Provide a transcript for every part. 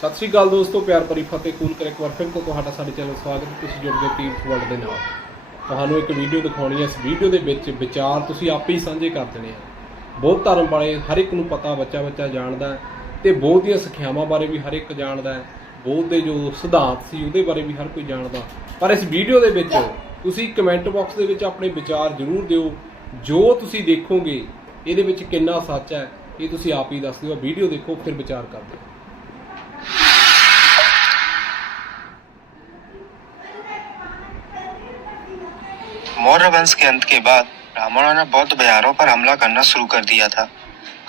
ਸਤਿ ਸ੍ਰੀ ਅਕਾਲ ਦੋਸਤੋ, ਪਿਆਰ ਭਰੀ ਫਤਿਹ ਕੂਲ ਕਰ ਇੱਕ ਵਾਰ ਫਿਰ ਤੋਂ ਤੁਹਾਡਾ ਸਾਡੇ ਚੈਨਲ ਸਵਾਗਤ ਤੁਸੀਂ ਜੁੜ ਗਏ ਤੀਰਥ ਵਰਲਡ ਦੇ ਨਾਲ। ਤੁਹਾਨੂੰ ਇੱਕ ਵੀਡੀਓ ਦਿਖਾਉਣੀ ਹੈ। ਇਸ ਵੀਡੀਓ ਦੇ ਵਿੱਚ ਵਿਚਾਰ ਤੁਸੀਂ ਆਪੇ ਹੀ ਸਾਂਝੇ ਕਰ ਦੇਣੇ ਆ। ਬਹੁਤ ਧਰਮ ਬਾਰੇ ਹਰ ਇੱਕ ਨੂੰ ਪਤਾ ਬੱਚਾ ਬੱਚਾ ਜਾਣਦਾ ਹੈ ਤੇ ਬਹੁਤ ਦੀਆਂ ਸਿੱਖਿਆਵਾਂ ਬਾਰੇ ਵੀ ਹਰ ਇੱਕ ਜਾਣਦਾ ਹੈ। ਬਹੁਤ ਦੇ ਜੋ ਸਿਧਾਂਤ ਸੀ, ਉਹਦੇ ਬਾਰੇ ਵੀ ਹਰ ਕੋਈ ਜਾਣਦਾ। ਪਰ ਇਸ ਵੀਡੀਓ ਦੇ ਵਿੱਚ ਤੁਸੀਂ ਕਮੈਂਟ ਬਾਕਸ ਦੇ ਵਿੱਚ ਆਪਣੇ ਵਿਚਾਰ ਜ਼ਰੂਰ ਦਿਓ। ਜੋ ਤੁਸੀਂ ਦੇਖੋਗੇ, ਇਹਦੇ ਵਿੱਚ ਕਿੰਨਾ ਸੱਚ ਹੈ, ਇਹ ਤੁਸੀਂ ਆਪ ਹੀ ਦੱਸ ਦਿਓ। ਵੀਡੀਓ ਦੇਖੋ, ਫਿਰ ਵਿਚਾਰ ਕਰਦੇ मौर्य वंश के अंत के बाद ब्राह्मणों ने बौद्ध बिहारों पर हमला करना शुरू कर दिया था।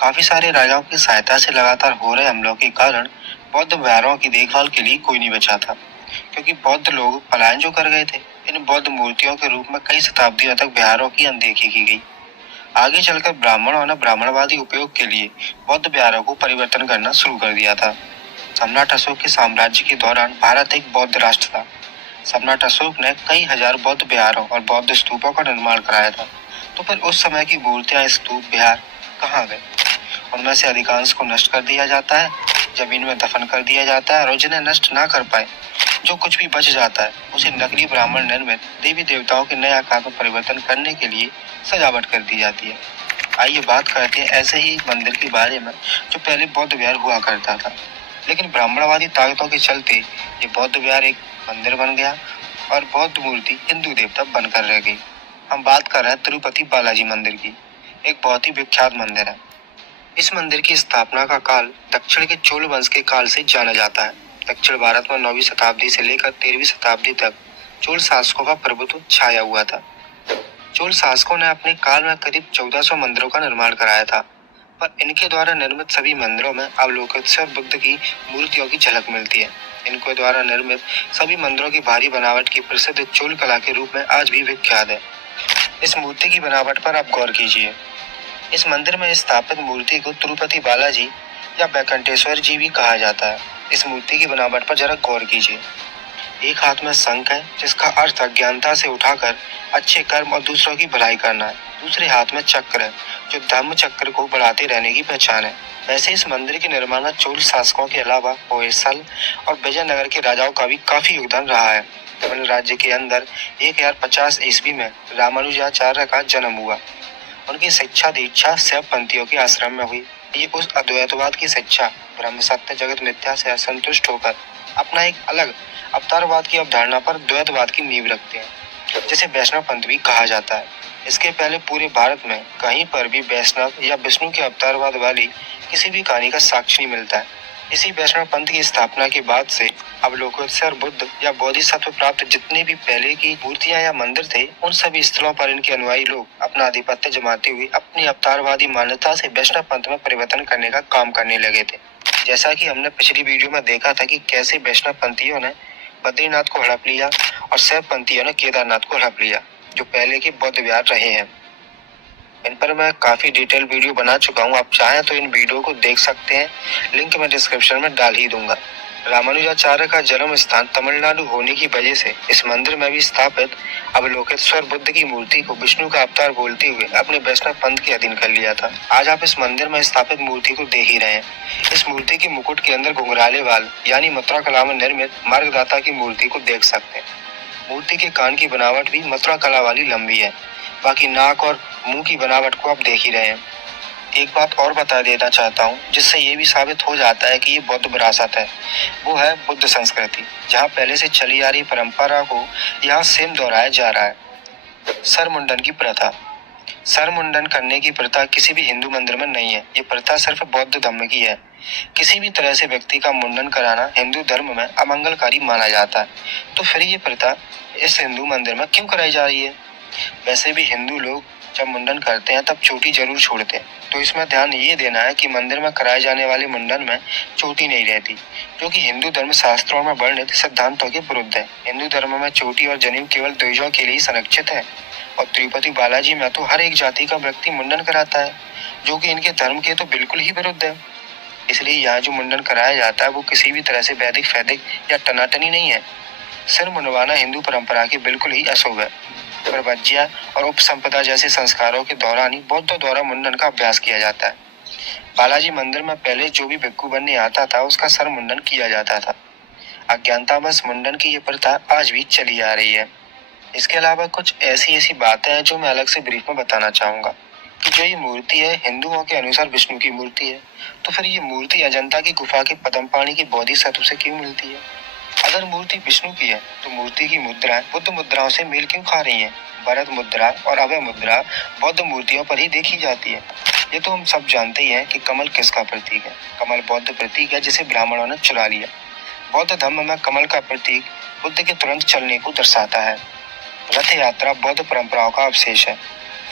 काफ़ी सारे राजाओं की सहायता से लगातार हो रहे हमलों के कारण बौद्ध बिहारों की देखभाल के लिए कोई नहीं बचा था, क्योंकि बौद्ध लोग पलायन जो कर गए थे, इन बौद्ध मूर्तियों के रूप में कई शताब्दियों तक बिहारों की अनदेखी की गई। आगे चलकर ब्राह्मणों ने ब्राह्मणवादी उपयोग के लिए बौद्ध बिहारों को परिवर्तन करना शुरू कर दिया था। सम्राट अशोक के साम्राज्य के दौरान भारत एक बौद्ध राष्ट्र था। सम्राट अशोक ने कई हज़ार बौद्ध बिहारों और बौद्ध स्तूपों का निर्माण कराया था। तो फिर उस समय की मूर्तियाँ, स्तूप, विहार कहाँ गए? उनमें से अधिकांश को नष्ट कर दिया जाता है, ज़मीन में दफन कर दिया जाता है और जिन्हें नष्ट ना कर पाए, जो कुछ भी बच जाता है, उसे नकली ब्राह्मण निर्मित देवी देवताओं के नए आकार में परिवर्तन करने के लिए सजावट कर दी जाती है। आइए बात करते हैं ऐसे ही मंदिर के बारे में, जो पहले बौद्ध विहार हुआ करता था। लेकिन ब्राह्मणवादी ताकतों के चलते ये बौद्ध विहार एक मंदिर बन गया और बौद्ध मूर्ति हिंदू देवता बनकर रह गई। हम बात कर रहे हैं तिरुपति बालाजी मंदिर की। एक बहुत ही विख्यात मंदिर है। इस मंदिर की स्थापना का काल दक्षिण के चोल वंश के काल से जाना जाता है। दक्षिण भारत में नौवीं शताब्दी से लेकर तेरहवीं शताब्दी तक चोल शासकों का प्रभुत्व छाया हुआ था। चोल शासकों ने अपने काल में करीब 1400 मंदिरों का निर्माण कराया था, पर इनके द्वारा निर्मित सभी मंदिरों में अवलोकित बुद्ध की मूर्तियों की झलक मिलती है। इनके द्वारा निर्मित सभी मंदिरों की भारी बनावट की प्रसिद्ध चोल कला के रूप में आज भी विख्यात है। इस मूर्ति की बनावट पर आप गौर कीजिए। इस मंदिर में स्थापित मूर्ति को तिरुपति बालाजी या बैकंटेश्वर जी भी कहा जाता है। इस मूर्ति की बनावट पर जरा गौर कीजिए। एक हाथ में शंख है, जिसका अर्थ अज्ञानता से उठाकर अच्छे कर्म और दूसरों की भलाई करना है। दूसरे हाथ में चक्र है, जो धम्म चक्र को बढ़ाते रहने की पहचान है। वैसे इस मंदिर के निर्माण में चोल शासकों के अलावा होयसल और विजयनगर के राजाओं का भी काफ़ी योगदान रहा है। तमिल राज्य के अंदर एक हज़ार पचास ईस्वी में रामानुजाचार्य का जन्म हुआ। उनकी शिक्षा दीक्षा शैव पंथियों के आश्रम में हुई। ये उस अद्वैतवाद की शिक्षा, ब्रह्म सत्य, जगत मिथ्या से असंतुष्ट होकर अपना एक अलग अवतारवाद की अवधारणा पर द्वैतवाद की नींव रखते हैं। जिसे वैष्णव पंथ भी कहा जाता है। इसके पहले पूरे भारत में कहीं पर भी वैष्णव या विष्णु के अवतारवाद वाली किसी भी कहानी का साक्ष्य नहीं मिलता है। इसी वैष्णव पंथ की स्थापना के बाद से अवलोकोत्सर, बुद्ध या बोधिसत्व प्राप्त जितने भी पहले की मूर्तियाँ या मंदिर थे, उन सभी स्थलों पर इनके अनुयायी लोग अपना आधिपत्य जमाते हुए अपनी अवतारवादी मान्यता से वैष्णव पंथ में परिवर्तन करने का काम करने लगे थे। जैसा कि हमने पिछली वीडियो में देखा था कि कैसे वैष्णव पंथियों ने बद्रीनाथ को हड़प लिया और शैव पंथियों ने केदारनाथ को हड़प लिया, जो पहले के बौद्ध विहार रहे हैं। इन पर मैं काफ़ी डिटेल वीडियो बना चुका हूँ। आप चाहें तो इन वीडियो को देख सकते हैं। लिंक मैं डिस्क्रिप्शन में डाल ही दूँगा। रामानुजाचार्य का जन्म स्थान तमिलनाडु होने की वजह से इस मंदिर में भी स्थापित अवलोकेश्वर बुद्ध की मूर्ति को विष्णु का अवतार बोलते हुए अपने वैष्णव पंथ के अधीन कर लिया था। आज आप इस मंदिर में स्थापित मूर्ति को देख ही रहे हैं। इस मूर्ति के मुकुट के अंदर घुंघराले वाल, यानी मथुरा कला में निर्मित मार्गदाता की मूर्ति को देख सकते हैं। मूर्ति के कान की बनावट भी मथुरा कला वाली लंबी है। बाकी नाक और मुँह की बनावट को आप देख ही रहे हैं। एक बात और बता देना चाहता हूँ, जिससे ये भी साबित हो जाता है कि ये बौद्ध विरासत है। वो है बुद्ध संस्कृति, जहाँ पहले से चली आ रही परंपरा को यहाँ सेम दोहराया जा रहा है। सर मुंडन की प्रथा। सर मुंडन करने की प्रथा किसी भी हिंदू मंदिर में नहीं है। ये प्रथा सिर्फ़ बौद्ध धर्म की है। किसी भी तरह से व्यक्ति का मुंडन कराना हिंदू धर्म में अमंगलकारी माना जाता है। तो फिर ये प्रथा इस हिंदू मंदिर में क्यों कराई जा रही है? वैसे भी हिंदू लोग जब मुंडन करते हैं, तब चोटी ज़रूर छोड़ते हैं। तो इसमें ध्यान ये देना है कि मंदिर में कराए जाने वाले मुंडन में चोटी नहीं रहती, जो कि हिंदू धर्म शास्त्रों में वर्णित सिद्धांतों के विरुद्ध है। हिंदू धर्म में चोटी और जनेऊ केवल द्विजों के लिए संरक्षित है। और तिरुपति बालाजी में तो हर एक जाति का व्यक्ति मुंडन कराता है, जो कि इनके धर्म के तो बिल्कुल ही विरुद्ध है। इसलिए यहाँ जो मुंडन कराया जाता है, वो किसी भी तरह से वैदिक, फैदिक या टनाटनी नहीं है। सिर मुंडवाना हिंदू परंपरा के बिल्कुल ही अशुभ है। प्रवज्या और उपसंपदा जैसे संस्कारों के दौरान ही बौद्धों द्वारा मुंडन का अभ्यास किया जाता है। बालाजी मंदिर में पहले जो भी भिक्खू बनने आता था, उसका सर मुंडन किया जाता था। अज्ञानता बस मुंडन की ये प्रथा आज भी चली आ रही है। इसके अलावा कुछ ऐसी ऐसी बातें हैं जो मैं अलग से ब्रीफ में बताना चाहूँगा कि जो ये मूर्ति है, हिंदुओं के अनुसार विष्णु की मूर्ति है। तो फिर ये मूर्ति अजंता की गुफा के पदम पाणी की बौद्धि सत्व से क्यों मिलती है? अगर मूर्ति विष्णु की है तो मूर्ति की मुद्राएँ बुद्ध मुद्राओं से मेल क्यों खा रही हैं? भरत मुद्रा और अभय मुद्रा बौद्ध मूर्तियों पर ही देखी जाती है। ये तो हम सब जानते ही हैं कि कमल किसका प्रतीक है। कमल बौद्ध प्रतीक है जिसे ब्राह्मणों ने चुरा लिया। बौद्ध धर्म में कमल का प्रतीक बुद्ध के तुरंत चलने को दर्शाता है। रथ यात्रा बौद्ध परंपराओं का अवशेष है।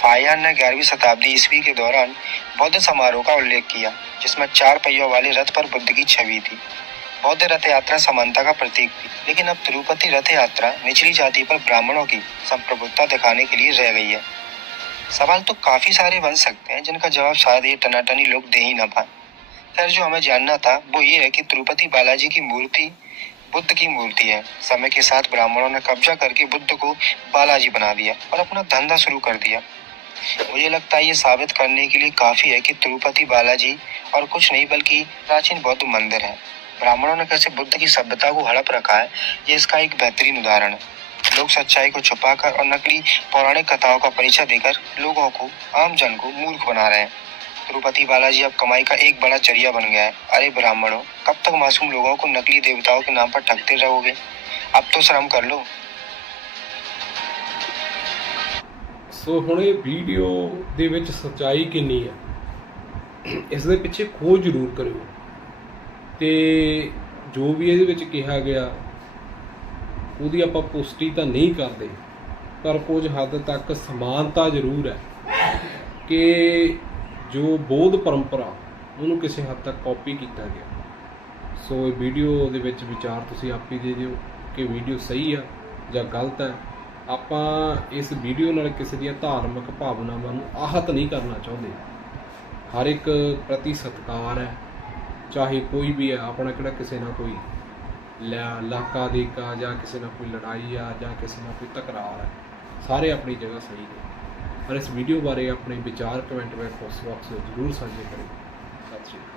फायान ने ग्यारहवीं शताब्दी ईस्वी के दौरान बौद्ध समारोह का उल्लेख किया, जिसमें चार पहियों वाले रथ पर बुद्ध की छवि थी। बौद्ध रथ यात्रा समानता का प्रतीक थी, लेकिन अब तिरुपति रथ यात्रा निचली जाति पर ब्राह्मणों की संप्रभुता दिखाने के लिए रह गई है। सवाल तो काफ़ी सारे बन सकते हैं, जिनका जवाब शायद ये टनाटनी लोग दे ही ना पाए। खैर, जो हमें जानना था, वो ये है कि तिरुपति बालाजी की मूर्ति बुद्ध की मूर्ति है। समय के साथ ब्राह्मणों ने कब्जा करके बुद्ध को बालाजी बना दिया और अपना धंधा शुरू कर दिया। मुझे लगता है ये साबित करने के लिए काफ़ी है कि तिरुपति बालाजी और कुछ नहीं बल्कि प्राचीन बौद्ध मंदिर है। ब्राह्मणों ने कैसे बुद्ध की सभ्यता को हड़प रखा है, ये इसका एक बेहतरीन उदाहरण है। लोग सच्चाई को छुपाकर और नकली पौराणिक कथाओं का परिचय देकर लोगों को आम जन को मूर्ख बना रहे हैं। तिरुपति बालाजी अब कमाई का एक बड़ा जरिया बन गया है अरे ब्राह्मणों कब तक मासूम लोगों को नकली देवताओं के नाम पर ठगते रहोगे अब तो शर्म कर लो ਸੋ ਹੁਣ ਇਹ ਵੀਡੀਓ ਦੇ ਵਿੱਚ ਸੱਚਾਈ ਕਿੰਨੀ ਹੈ ਇਸ ਦੇ ਪਿੱਛੇ ਖੋਜ ਜ਼ਰੂਰ ਕਰਿਓ ਤੇ ਜੋ ਵੀ ਇਹਦੇ ਵਿੱਚ ਕਿਹਾ ਗਿਆ ਉਹਦੀ ਆਪਾਂ ਪੁਸ਼ਟੀ ਤਾਂ ਨਹੀਂ ਕਰਦੇ ਪਰ ਕੁਝ ਹੱਦ ਤੱਕ ਸਮਾਨਤਾ ਜ਼ਰੂਰ ਹੈ ਕਿ ਜੋ ਬੋਧ ਪਰੰਪਰਾ, ਉਹਨੂੰ ਕਿਸੇ ਹੱਦ ਤੱਕ ਕਾਪੀ ਕੀਤਾ ਗਿਆ। ਸੋ ਇਹ ਵੀਡੀਓ ਦੇ ਵਿੱਚ ਵਿਚਾਰ ਤੁਸੀਂ ਆਪ ਹੀ ਦੇ ਦਿਓ ਕਿ ਵੀਡੀਓ ਸਹੀ ਆ ਜਾਂ ਗਲਤ ਹੈ ਆਪਾਂ ਇਸ ਵੀਡੀਓ ਨਾਲ ਕਿਸੇ ਦੀਆਂ ਧਾਰਮਿਕ ਭਾਵਨਾਵਾਂ ਨੂੰ ਆਹਤ ਨਹੀਂ ਕਰਨਾ ਚਾਹੁੰਦੇ। ਹਰ ਇੱਕ ਪ੍ਰਤੀ ਸਤਿਕਾਰ ਹੈ, ਚਾਹੇ ਕੋਈ ਵੀ ਹੈ ਆਪਣਾ ਕਿਹੜਾ ਕਿਸੇ ਨਾਲ ਕੋਈ ਲਾ- ਲਾਕਾ ਦੇਕਾ ਜਾਂ ਕਿਸੇ ਨਾਲ ਕੋਈ ਲੜਾਈ ਆ ਜਾਂ ਕਿਸੇ ਨਾਲ ਕੋਈ ਤਕਰਾਰ ਹੈ ਸਾਰੇ ਆਪਣੀ ਜਗ੍ਹਾ ਸਹੀ ਨੇ। ਪਰ ਇਸ ਵੀਡੀਓ ਬਾਰੇ ਆਪਣੇ ਵਿਚਾਰ ਕਮੈਂਟ ਵਿੱਚ ਬਾਕਸ ਵਿੱਚ ਜ਼ਰੂਰ ਸਾਂਝੇ ਕਰੋ ਸਤਿ ਸ਼੍ਰੀ ਅਕਾਲ।